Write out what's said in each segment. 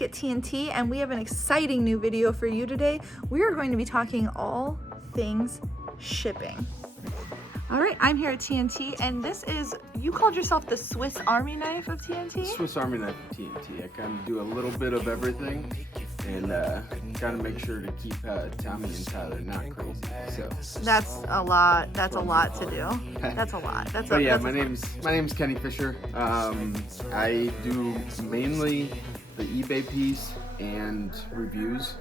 back at TNT, and we have an exciting new video for you today. We are going to be talking all things shipping. All right, I'm here at TNT, and this is, you called yourself the Swiss Army knife of TNT? Swiss Army knife of TNT. I kind of do a little bit of everything, and kind of make sure to keep Tommy and Tyler not crazy. So that's a lot. That's a lot to do. That's a lot. My name's Kenny Fisher. I do mainly the eBay piece and reviews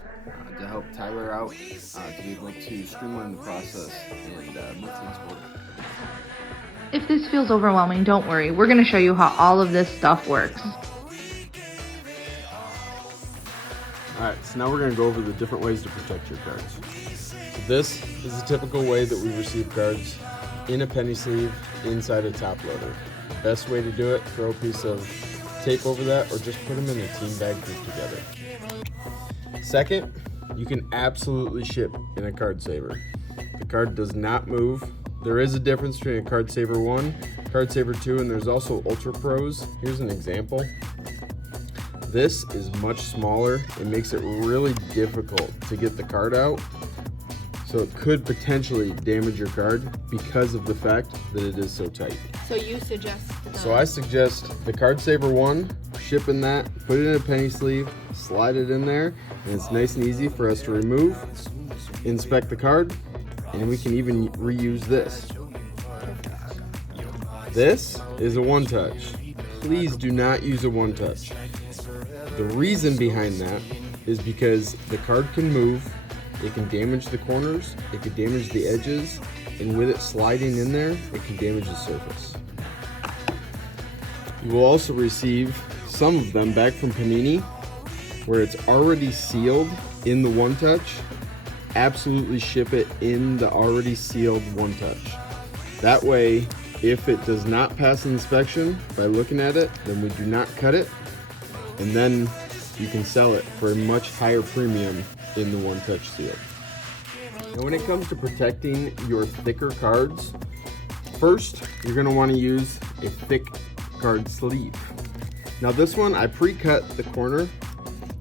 to help Tyler out to be able to streamline the process and move things forward. If this feels overwhelming, don't worry. We're going to show you how all of this stuff works. Alright, so now we're going to go over the different ways to protect your cards. So this is a typical way that we receive cards in a penny sleeve inside a top loader. The best way to do it, throw a piece of tape over that or just put them in a team bag group together. Second, you can absolutely ship in a card saver. The card does not move. There is a difference between a Card Saver 1, Card Saver 2, and there's also Ultra Pros. Here's an example. This is much smaller. It makes it really difficult to get the card out. So it could potentially damage your card because of the fact that it is so tight. So you suggest So I suggest the Card Saver 1, ship in that, put it in a penny sleeve, slide it in there, and it's nice and easy for us to remove, inspect the card, and we can even reuse this. This is a one-touch. Please do not use a one-touch. The reason behind that is because the card can move, it can damage the corners, it can damage the edges, and with it sliding in there, it can damage the surface. You will also receive some of them back from Panini where it's already sealed in the one-touch. Absolutely ship it in the already sealed one-touch. That way, if it does not pass inspection by looking at it, then we do not cut it, and then you can sell it for a much higher premium in the one-touch seal. Now when it comes to protecting your thicker cards, first you're going to want to use a thick card sleeve. Now this one I pre-cut the corner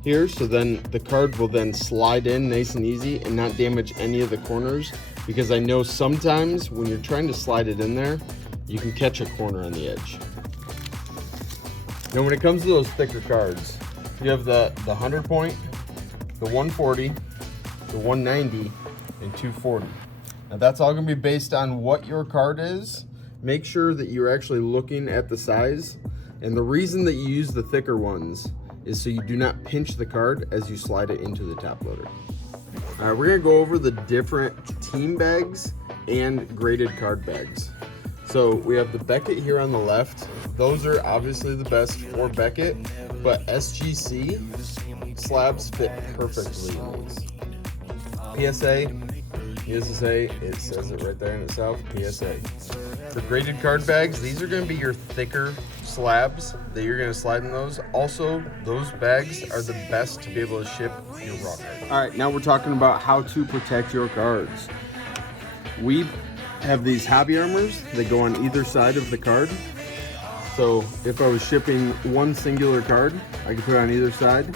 here, so then the card will then slide in nice and easy and not damage any of the corners, because I know sometimes when you're trying to slide it in there, you can catch a corner on the edge. Now when it comes to those thicker cards, you have the 100 point, the 140, the 190, and 240. Now that's all going to be based on what your card is. Make sure that you're actually looking at the size, and the reason that you use the thicker ones is so you do not pinch the card as you slide it into the top loader. All right, we're gonna go over the different team bags and graded card bags. So we have the Beckett here on the left. Those are obviously the best for Beckett, but SGC slabs fit perfectly in these. PSA, USSA, it says it right there in itself, PSA. For graded card bags, these are gonna be your thicker slabs that you're going to slide in those. Also, those bags are the best to be able to ship your raw card. All right, now we're talking about how to protect your cards. We have these hobby armors that go on either side of the card. So if I was shipping one singular card, I could put it on either side.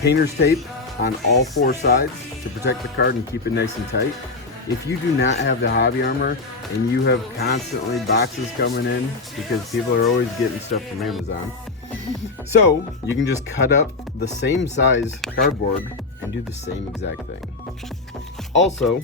Painter's tape on all four sides to protect the card and keep it nice and tight. If you do not have the hobby armor and you have constantly boxes coming in because people are always getting stuff from Amazon, so you can just cut up the same size cardboard and do the same exact thing. Also,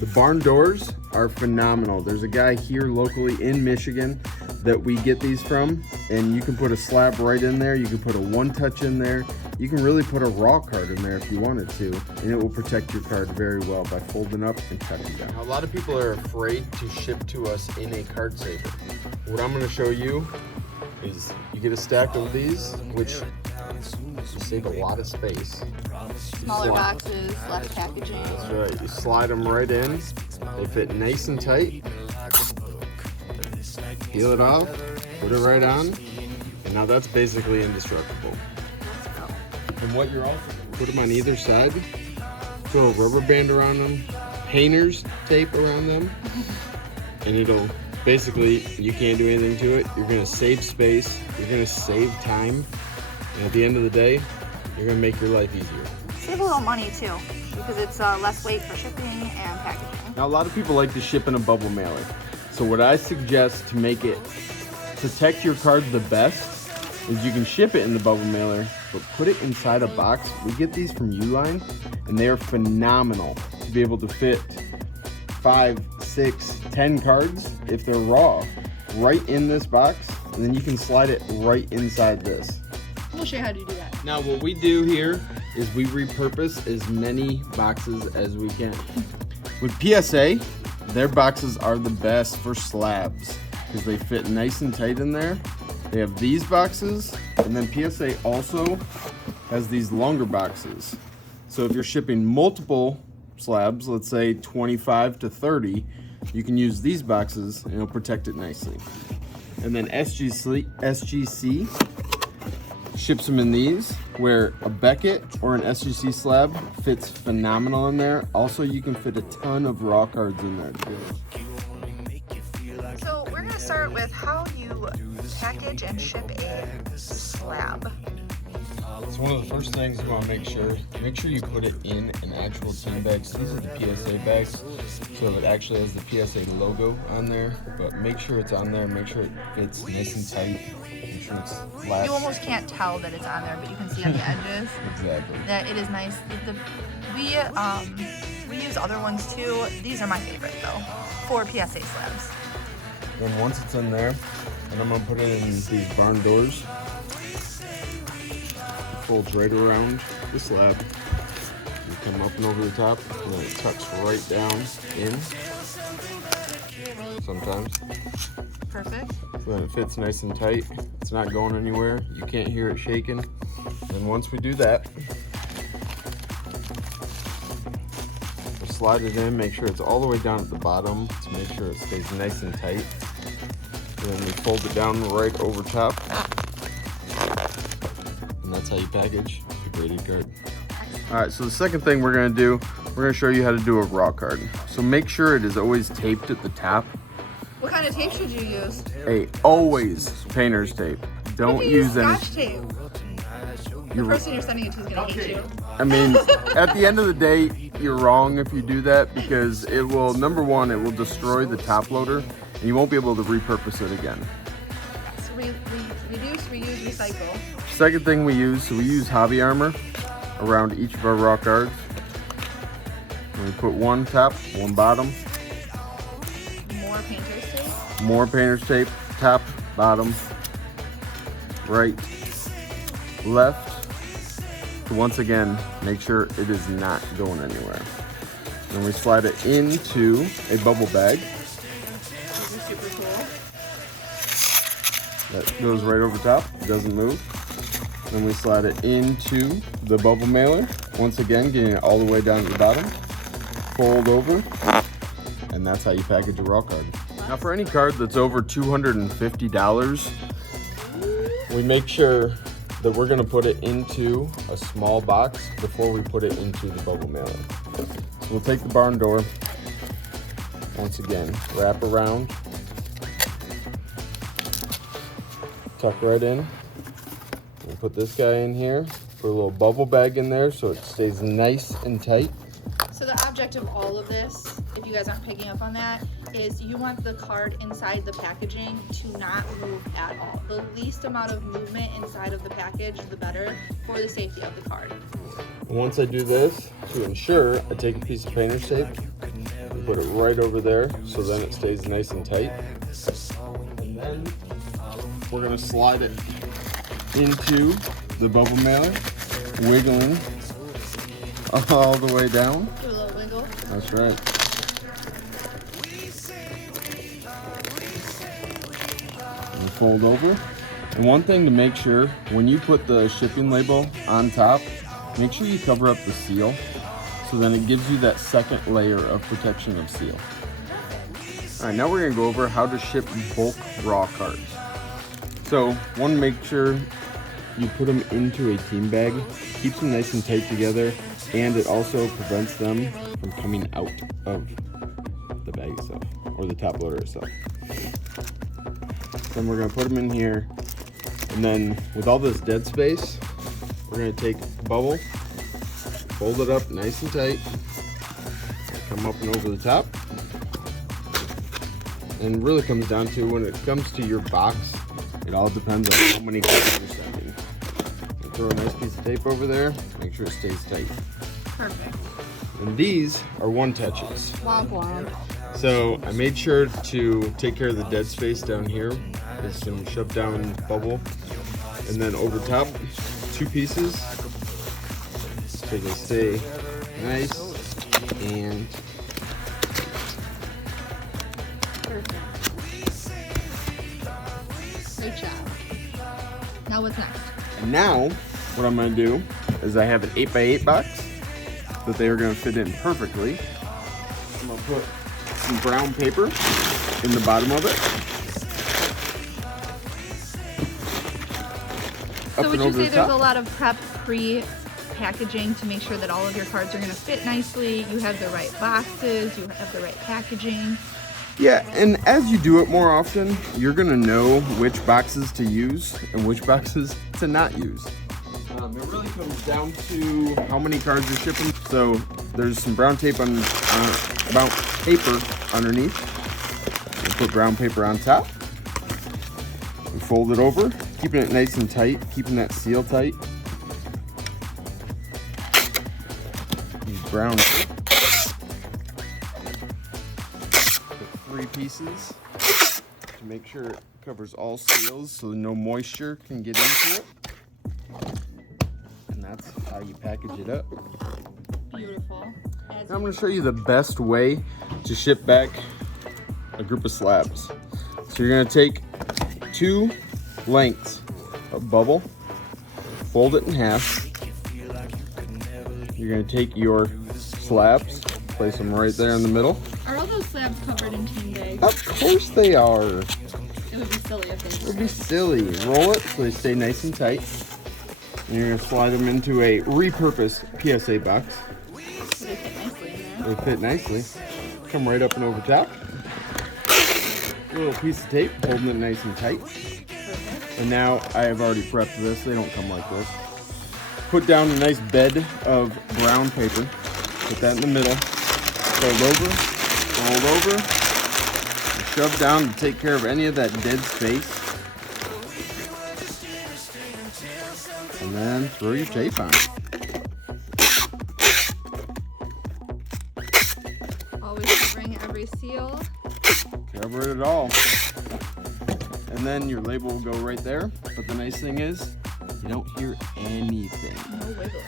the barn doors are phenomenal. There's a guy here locally in Michigan that we get these from, and you can put a slab right in there, you can put a one-touch in there, you can really put a raw card in there if you wanted to, and it will protect your card very well by folding up and cutting down. Now, a lot of people are afraid to ship to us in a card saver. What I'm going to show you is you get a stack of these, which you save a lot of space. smaller boxes, less packaging. That's right, you slide them right in, they fit nice and tight. Peel it off, put it right on, and now that's basically indestructible. And what you're also put them on either side, throw a rubber band around them, painter's tape around them, and it'll basically, you can't do anything to it. You're gonna save space, you're gonna save time, and at the end of the day, You're gonna make your life easier. Save a little money too, because it's less weight for shipping and packaging. Now a lot of people like to ship in a bubble mailer. So what I suggest to make it protect your card the best is you can ship it in the bubble mailer, but put it inside a box. We get these from Uline, and they are phenomenal to be able to fit 5, 6, 10 cards if they're raw right in this box, and then you can slide it right inside this. We'll show you how to do that. Now what we do here is we repurpose as many boxes as we can. With PSA, their boxes are the best for slabs because they fit nice and tight in there. They have these boxes, and then PSA also has these longer boxes. So if you're shipping multiple slabs, let's say 25 to 30, you can use these boxes and it'll protect it nicely. And then SGC ships them in these, where a Beckett or an SGC slab fits phenomenal in there. Also, you can fit a ton of raw cards in there too. So we're gonna start with how you package and ship a slab. So one of the first things you want to make sure you put it in an actual team bag. So these are the PSA bags, so it actually has the PSA logo on there, but make sure it's on there, make sure it fits nice and tight, make sure it's flat. You almost can't tell that it's on there, but you can see on the edges Exactly. that it is nice. We use other ones too. These are my favorite though, for PSA slabs. Then once it's in there, and I'm gonna put it in these barn doors. Folds right around the slab. You come up and over the top, and then it tucks right down in. Sometimes. Perfect. So then it fits nice and tight. It's not going anywhere. You can't hear it shaking. And once we do that, we'll slide it in, make sure it's all the way down at the bottom to make sure it stays nice and tight. And then we fold it down right over top. And that's how you package a graded card. All right, so the second thing we're gonna do, we're gonna show you how to do a raw card. So make sure it is always taped at the top. What kind of tape should you use? Hey, always painter's tape. Don't use any. Scotch tape. The person you're sending it to is gonna hate you. I mean, at the end of the day, you're wrong if you do that because it will, number one, it will destroy the top loader and you won't be able to repurpose it again. So reduce, reuse, recycle. Second thing we use, so we use hobby armor around each of our raw cards. And we put one top, one bottom. More painter's tape. More painter's tape, top, bottom, right, left. So once again, make sure it is not going anywhere. Then we slide it into a bubble bag. These are super cool. That goes right over top, it doesn't move. Then we slide it into the bubble mailer. Once again, getting it all the way down to the bottom. Fold over, and that's how you package a raw card. Now for any card that's over $250, we make sure that we're gonna put it into a small box before we put it into the bubble mailer. So we'll take the barn door, once again, wrap around, tuck right in. We'll put this guy in here, put a little bubble bag in there so it stays nice and tight. So the object of all of this, if you guys aren't picking up on that, is you want the card inside the packaging to not move at all. The least amount of movement inside of the package, the better for the safety of the card. Once I do this, to ensure, I take a piece of painter's tape and put it right over there so then it stays nice and tight. And then we're gonna slide it into the bubble mailer, wiggling all the way down. Do a little wiggle. That's right. And fold over. And one thing to make sure, when you put the shipping label on top, make sure you cover up the seal so then it gives you that second layer of protection of seal. All right, now we're gonna go over how to ship bulk raw cards. So, one, make sure you put them into a team bag, keeps them nice and tight together, and it also prevents them from coming out of the bag itself, or the top loader itself. Then we're gonna put them in here, and then with all this dead space, we're gonna take bubble, fold it up nice and tight, come up and over the top. And it really comes down to, when it comes to your box, it all depends on how many cards you're sending. And throw a nice piece of tape over there, make sure it stays tight. Perfect. And these are one touches. Womp womp. So I made sure to take care of the dead space down here. There's some shoved down bubble. And then over top, 2 pieces. So they stay nice and Perfect. Great job. Now what's next? And now, what I'm going to do is I have an 8x8 box that they are going to fit in perfectly. I'm going to put some brown paper in the bottom of it. So would you say there's a lot of prep pre-packaging to make sure that all of your cards are going to fit nicely, you have the right boxes, you have the right packaging? Yeah, and as you do it more often, you're gonna know which boxes to use and which boxes to not use. It really comes down to how many cards you're shipping. So there's some brown tape brown paper underneath. And put brown paper on top. And fold it over, keeping it nice and tight, keeping that seal tight. Use brown tape. 3 pieces to make sure it covers all seals so no moisture can get into it. And that's how you package it up. Beautiful. Now I'm going to show you the best way to ship back a group of slabs. So you're going to take 2 lengths of bubble, fold it in half. You're going to take your slabs, place them right there in the middle. Are all those slabs covered in teen bags? Of course they are. It would be silly if they It weren't. would be silly. Roll it so they stay nice and tight. And you're going to slide them into a repurposed PSA box. So they fit nicely in there. They fit nicely. Come right up and over top. A little piece of tape holding it nice and tight. And now I have already prepped this. They don't come like this. Put down a nice bed of brown paper. Put that in the middle. Fold over, fold over, and shove down to take care of any of that dead space. And then throw your tape on. Always covering every seal. Cover it all. And then your label will go right there. But the nice thing is, you don't hear anything. No wiggling.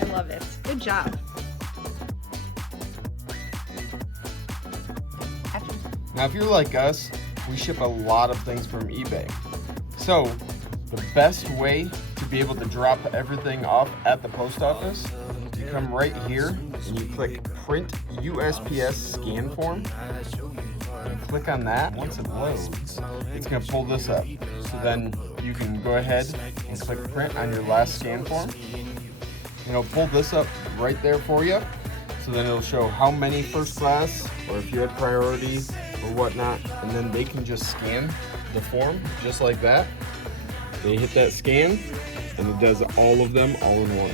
I love it. Good job. Now, if you're like us, we ship a lot of things from eBay. So, the best way to be able to drop everything off at the post office, you come right here and you click Print USPS Scan Form. You click on that. Once it loads, it's going to pull this up. So then you can go ahead and click Print on your last scan form. And it'll pull this up right there for you. So then it'll show how many first class, or if you had priority or whatnot, and then they can just scan the form just like that. They hit that scan, and it does all of them all in one.